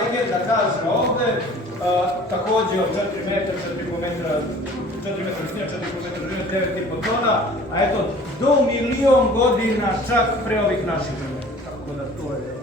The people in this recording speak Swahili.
legenda kaže ovde, takođe od 4 metra, 4,5 metra, 4 metra visine, 4,5 metra dužine, 9,5 tona, a eto, do 1.000.000 godina čak pre ovih naših vremena. Tako da to je